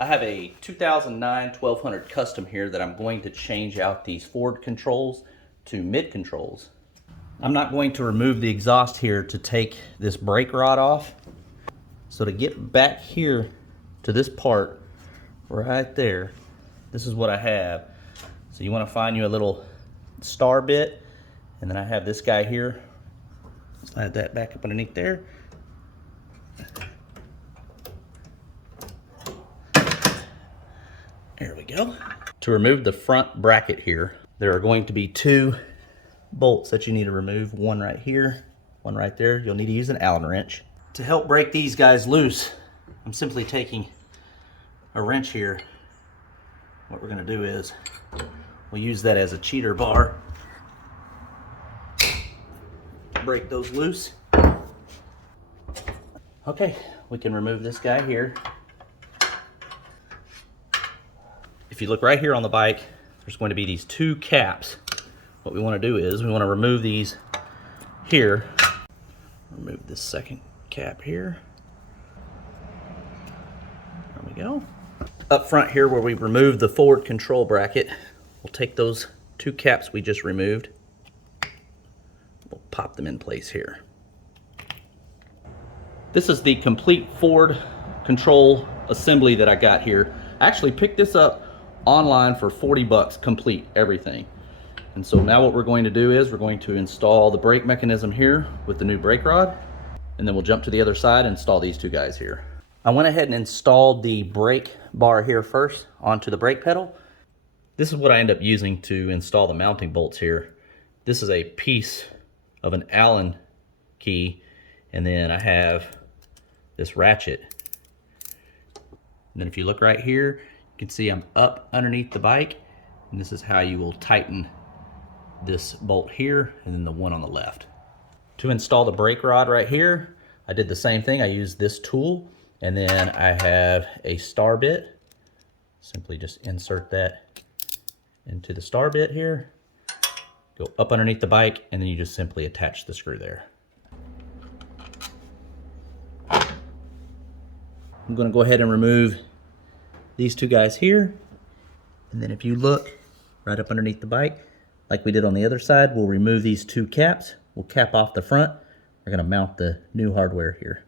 I have a 2009 1200 Custom here that I'm going to change out these forward controls to mid controls. I'm not going to remove the exhaust here to take this brake rod off. So to get back here to this part right there, this is what I have. So you want to find you a little star bit, and then I have this guy here. Slide that back up underneath there. There we go. To remove the front bracket here, there are going to be two bolts that you need to remove. One right here, one right there. You'll need to use an Allen wrench. To help break these guys loose, I'm simply taking a wrench here. What we're gonna do is, we'll use that as a cheater bar. Break those loose. Okay, we can remove this guy here. If you look right here on the bike, there's going to be these two caps. What we want to do is we want to remove these here. Remove this second cap here. There we go. Up front here where we removed the forward control bracket, we'll take those two caps we just removed. We'll pop them in place here. This is the complete forward control assembly that I got here. I actually picked this up online for 40 bucks, complete everything. And so now what we're going to do is we're going to install the brake mechanism here with the new brake rod, and then we'll jump to the other side and install these two guys here. I went ahead and installed the brake bar here first onto the brake pedal. This is what I end up using to install the mounting bolts here. This is a piece of an Allen key, and then I have this ratchet. And then if you look right here, you can see I'm up underneath the bike, and this is how you will tighten this bolt here and then the one on the left. To install the brake rod right here, I did the same thing. I used this tool, and then I have a star bit. Simply just insert that into the star bit here, go up underneath the bike, and then you just simply attach the screw there. I'm going to go ahead and remove these two guys here, and then if you look right up underneath the bike, like we did on the other side, we'll remove these two caps. We'll cap off the front. We're going to mount the new hardware here.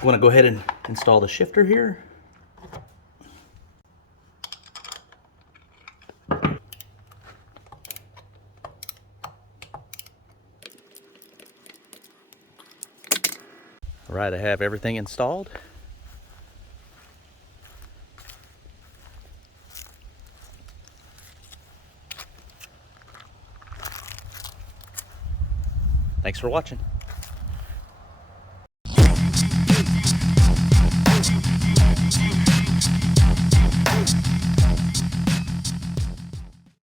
I want to go ahead and install the shifter here. All right, I have everything installed. Thanks for watching.